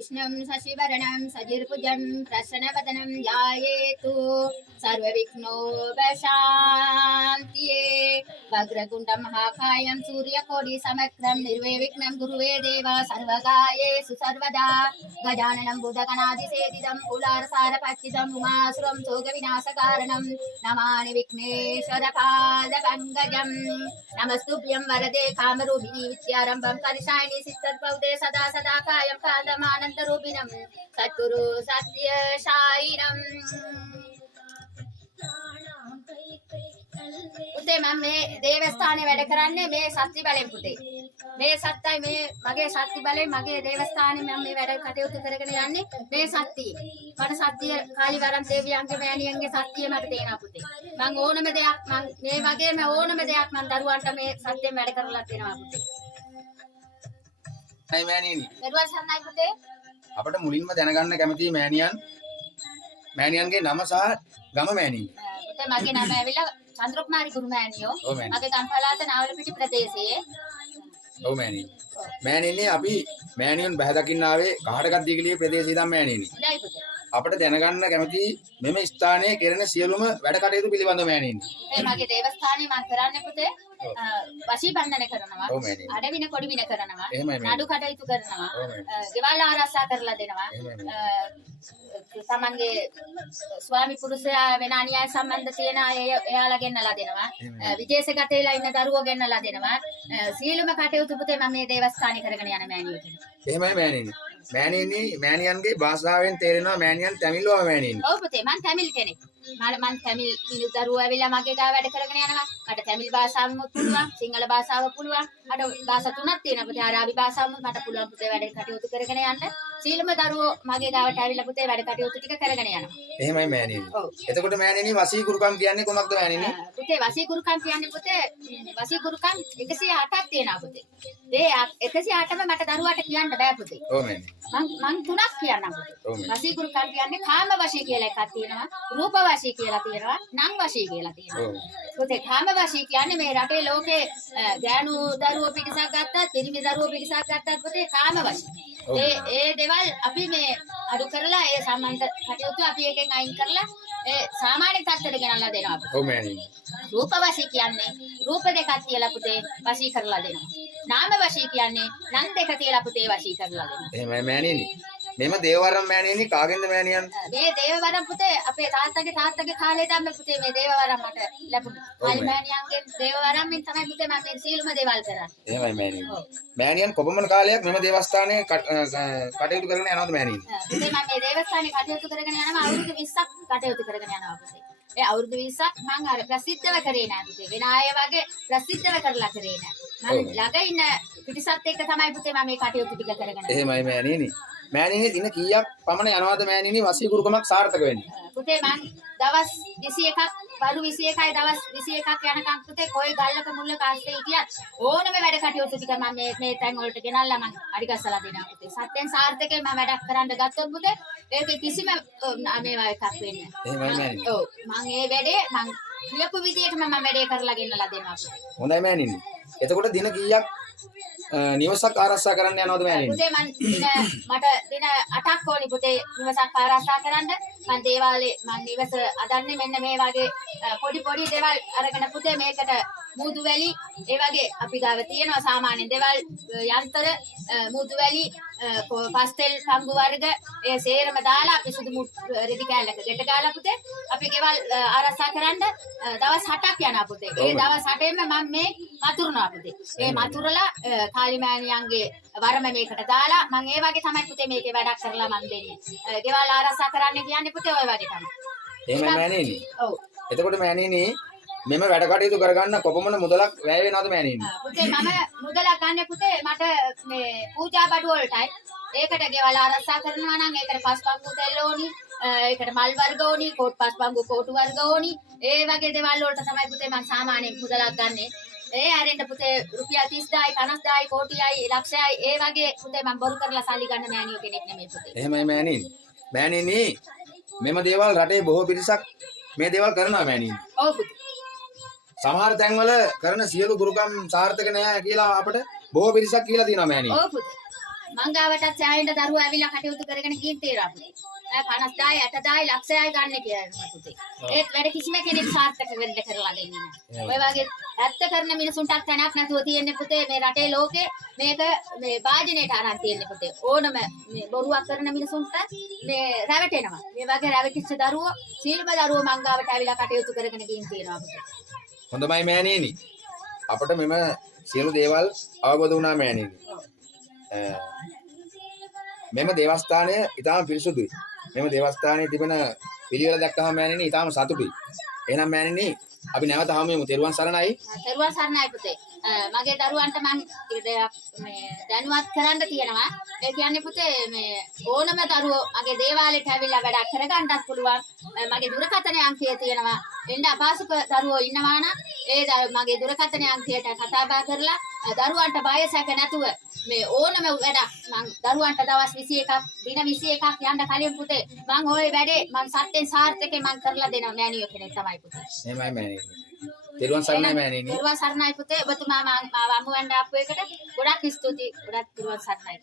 कृष्णं शशिवर्णं सजिर्भुजं प्रसन्नवदनं ध्यायेतु सर्वविघ्नोपशान्त्यै वक्रतुण्डं महाकायं सूर्यकोटिसमग्रं निर्विघ्नं कुरुमे देव सर्वकार्येषु सर्वदा गजाननं भूतगणाधिसेवितं कुलारसारपच्चितं उमासुरं शोकविनाशकारणं नमामि विघ्नेश्वरपादपङ्कजं नमस्तुभ्यं वरदे कामरूपिणी विद्यारम्भं करिष्यामि सिद्धौते सदा सदा कायं कालमानन्दरूपिणं सद्गुरु सत्य साईनं පුතේ මම මේ දේවස්ථානයේ වැඩ කරන්නේ මේ සත්‍ය බලෙන් පුතේ. මේ සත්‍යයි මේ මගේ සත්‍ය බලෙන් මගේ දේවස්ථානයේ මම මේ වැඩ කටයුතු කරගෙන යන්නේ මේ සත්‍යය. මට සත්‍ය කාලිවරම් දේවියන්ගේ මෑණියන්ගේ සත්‍යය මට තේනවා පුතේ. මම ඕනම දෙයක් මම මේ වගේම ඕනම දෙයක් මම දරුවන්ට මේ සත්‍යයෙන් වැඩ කරලා දෙනවා පුතේ. අයි මෑණියනි. දරුවන් සන්නයි පුතේ. අපිට මුලින්ම දැනගන්න කැමතියි මෑණියන්ගේ නම සහ ගම මෑණියනි. පුතේ මගේ නම ඇවිල්ලා චන්ද්‍රකුමාරි ගුරුමෑණියෝ. මගේ ගම්පලාත නාවලපිටි ප්‍රදේශයේ. ඔව් මෑණියනි. මෑණියනි අපි මෑණියන් බහ දකින්න ආවේ කහටගත් දීගලියේ ප්‍රදේශයේ ඉඳන් මෑණියනි. හොඳයි පුතේ. අපිට දැනගන්න කැමතියි මෙම ස්ථානයේ කෙරෙන සියලුම වැඩ කටයුතු පිළිබඳව මෑණියනි. මේ මගේ දේවස්ථානයේ මම කරන්නේ පුතේ වශී බන්ධන කරනවා. ඔව් මෑණියනි. අඩවින කොඩිවින කරනවා. එහෙමයි මෑණියනි. නඩු කටයුතු කරනවා. ඔව් මෑණියනි. ගෙවල් ආරක්ෂා කරලා දෙනවා. තමන්ගේ ස්වාමි පුරුෂයා වෙන අන්‍යාය සම්බන්ධ තියෙන අය එයාලා ගෙන්නලා දෙනවා. විදේශගතේලා ඉන්න දරුවෝ ගෙන්නලා දෙනවා. සීලම කටයුතු පුතේ මම මේ දේවස්ථානයේ කරගෙන යන මෑණියෝ කෙනෙක්. එහෙමයි මෑණියනි. මෑණියන්ගේ භාෂාවෙන් තේරෙනවා මෑණියන් තමිල්ව මෑණියනි. ඔව් පුතේ මම තමිල් කෙනෙක්. මම තමිල් මිනිස් දරුවෝ ඇවිල්ලා මගේ ගාව වැඩ කරගෙන යනවා. මට තමිල් භාෂාවම පුළුවන්, සිංහල භාෂාව පුළුවන්. අර භාෂා තුනක් තියෙනවා පුතේ. අරාබි භාෂාවම මට පුළුවන් පුතේ වැඩ කටයුතු කරගෙන යන්න. සීලම දරුවෝ මගේ ගාවට ඇවිල්ලා පුතේ වැඩ කටයුතු ටික කරගෙන යනවා. එහෙමයි මෑණියනි. ඔව්. එතකොට මෑණියනි වසී ගුරුකම් කියන්නේ කොහොමද මෑණියනි? පුතේ වසී ගුරුකම් කියන්නේ පුතේ වසී ගුරුකම් 108ක් තියෙනවා පුතේ. ඒ 108ම මට දරුවාට කියන්න බෑ පුතේ. ඔව් මෑණියනි. මං තුනක් කියන්නම් පුතේ. වසී ගුරුකම් කියන්නේ කාම වශී කියලා එකක් තියෙනවා, රූප වශී කියලා තියෙනවා, නම් වශී කියලා තියෙනවා. පුතේ කාම වශී කියන්නේ මේ රටේ ලෝකේ ගෑනු දරුවෝ පිටසක් ගත්තත්, පිරිමි දරුවෝ පිටසක් ගත්තත් පුතේ කාම වශී. ඒ දේවල් අපි මේ අඩු කරලා ඒ සම්බන්ධ කටයුතු අපි එකෙන් අයින් කරලා ඒ සාමාන්‍ය තත්ත්වයට ගෙනල්ලා දෙනවා. ඔව් මෑණියනි. රූප වශී කියන්නේ රූප දෙකක් තියලා පුතේ වශී කරලා දෙනවා. නාම වශී කියන්නේ නම් දෙක තියලා පුතේ වශී කරලා දෙනවා. එහෙමයි මෑණියනි. මෙම දේවවරම් මෑණියනි කාගෙන්ද මෑණියන්? මේ දේවවරම් පුතේ අපේ තාත්තගේ කාලේ තමයි පුතේ මේ දේවවරම් මට ලැබුණේ. කාලි මෑණියන්ගේ දේවවරම්ෙන් තමයි පුතේ මම මේ සීලම දේවල් කරන්නේ. එහෙමයි මෑණියනි. මෑණියන් කොපමණ කාලයක් මෙම දේවස්ථානයේ කටයුතු කරගෙන යනවද මෑණියනි? පුතේ මම මේ දේවස්ථානයේ කටයුතු කරගෙන යනවා අවුරුදු 20ක් කටයුතු කරගෙන යනවා පුතේ. ඒ අවුරුදු 20ක් මම අර ප්‍රසිද්ධව කරේ නෑ පුතේ. වෙන අය වගේ ප්‍රසිද්ධව කරලා කරේ නෑ. මම ළඟ ඉන්න පිටිසත් එක්ක තමයි පුතේ මම මේ කටයුතු ටික කරගෙන යන්නේ. එහෙමයි මෑණියනි. මෑණියනි දින කීයක් පමණ යනවද මෑණියනි වසී ගුරුකමක් සාර්ථක වෙන්නේ? පුතේ මම දවස් 21ක් වරු 21යි දවස් 21ක් යනකම් පුතේ කොයි ගල්ලක මුල්ලක ආස්තේ හිටියත් ඕනම වැඩ කටයුතු ටික මම මේ තැන් වලට ගෙනල්ලා මම අරිගස්සලා දෙනවා පුතේ. සත්‍යෙන් සාර්ථකයෙන් මම වැඩක් කරන්න ගත්තොත් පුතේ ඒක කිසිම මේවා එකක් වෙන්නේ නැහැ. එහෙමයි මෑණියනි. ඔව් මම මේ වැඩේ මම කියපු විදිහටම මම වැඩේ කරලා ගෙනලා දෙනවා පුතේ. හොඳයි මෑණියනි. එතකොට දින කීයක් නිවසක් ආරක්ෂා කරන්න යනවද මෑණියනි? පුතේ මට දින 8ක් ඕනි පුතේ නිවසක් ආරක්ෂා කරන්න. මම දේවාලේ මම නිවස අදන්නේ මෙන්න මේ වගේ පොඩි දේවල් අරගෙන පුතේ මේකට මූදු වැලි ඒ වගේ අපි ගාව තියෙනවා සාමාන්‍ය දේවල් යන්ත්‍ර මූදු වැලි පස්තෙල් පංගු වර්ග ඒ සේරම දාලා අපි සුදු රෙදි කෑල්ලක ගෙට ගාලා පුතේ අපි ගෙවල් ආරක්ෂා කරන්න දවස් 8ක් යනවා පුතේ. ඒ දවස් 8ෙම මම මේ මතුරුනවා පුතේ. ඒ මතුරලා කාලිමෑණියන්ගේ වරම මේකට දාලා මම ඒ වගේ තමයි පුතේ මේකේ වැඩක් කරලා මම දෙන්නේ. ගෙවල් ආරක්ෂා කරන්න කියන්නේ පුතේ ඔය වගේ තමයි. එහෙමයි මෑණියනි. ඔව්. එතකොට මෑණියනි මෙම වැඩ කටයුතු කරගන්න කොපමණ මුදලක් වැය වෙනවද මෑණියනි? පුතේ මම මුදලක් ගන්න පුතේ මට මේ පූජා බඩු වලටයි. ඒකට ගෙවල් ආරක්ෂා කරනවා නම් ඒකට පස්පංගු තෙල් ඕනි, ඒකට මල් වර්ග ඕනි, කෝට් පස්පංගු කෝටු වර්ග ඕනි. ඒ වගේ දේවල් වලට තමයි පුතේ මම සාමාන්‍යයෙන් මුදලක් ගන්නෙ. ඒ ආරෙන්න පුතේ රුපියල් 30000යි 50000යි කෝටියයි ලක්ෂයයි ඒ වගේ පුතේ මම බොරු කරලා සල්ලි ගන්න මෑණියෝ කෙනෙක් නෙමෙයි පුතේ. එහෙමයි මෑණියනි. මෑණියනි මෙම දේවල් රටේ බොහෝ පිරිසක් මේ දේවල් කරනවා මෑණියනි. ඔව් පුතේ. සමහර තැන්වල කරන සියලු ගුරුකම් සාර්ථක නැහැ කියලා අපිට බොහෝ පිරිසක් කියලා තියෙනවා මෑණියනි. ඔව් පුතේ. මං ගාවටත් සෑහෙන දරුවෝ ඇවිල්ලා කටයුතු කරගෙන ගිහින් තියෙනවා පුතේ. 50,000 60,000 ලක්ෂයයි ගන්න කියලා පුතේ. ඒත් වැඩ කිසිම කෙනෙක් සාර්ථක වෙන්න කරලා දෙන්නේ නැහැ. ඔය වගේ ඇත්ත කරන මිනිසුන්ටත් තැනක් නැතුව තියෙන්නේ පුතේ මේ රටේ ලෝකේ මේක මේ වාජනයට අරන් තියෙන්නේ පුතේ. ඕනම මේ බොරුවක් කරන මිනිසුන්ට මේ රැවටෙනවා. මේ වගේ රැවටිච්ච දරුවෝ සීලම දරුවෝ මං ගාවට ඇවිල්ලා කටයුතු කරගෙන ගිහින් තියෙනවා පුතේ. හොඳමයි මෑණියනි. අපට මෙම සියලු දේවල් අවබෝධ වුණා මෑණියනි. මෙම දේවස්ථානය ඊටාම පිරිසුදුයි. මෙම දේවස්ථානයේ තිබෙන පිළිවෙල දැක්කහම මෑණියනි ඊටාම සතුටුයි. එහෙනම් මෑණියනි අපි නැවත හමුවෙමු. තෙරුවන් සරණයි. තෙරුවන් සරණයි පුතේ. මගේ දරුවන්ට මං මේ දැනුවත් කරන්න තියෙනවා. ඒ කියන්නේ පුතේ මේ ඕනම දරුවෝ මගේ දේවාලයට ඇවිල්ලා වැඩක් කරගන්නත් පුළුවන්. මගේ දුරකථන අංකය තියෙනවා. එන්න අපහසුක දරුවෝ ඉන්නවා නම් මගේ දුරකථන අංකයට කතා බහ කරලා දරුවන්ට බය සැක නැතුව මේ ඕනම වැඩක් මං දරුවන්ට දවස් 21ක් දින 21ක් යන්න කලින් පුතේ මං ওই වැඩේ මං සත්‍යෙන් සාර්ථකේ මං කරලා දෙනවා මෑණියෝ කෙනෙක් තමයි පුතේ. එහෙමයි මෑණියනි. තෙරුවන් සරණයි මෑණියනි. තෙරුවන් සරණයි පුතේ. ඔබතුමා මාව අමු වෙන්න ආපු එකට ගොඩක් ස්තුතියි. ගොඩක් තෙරුවන් සරණයි.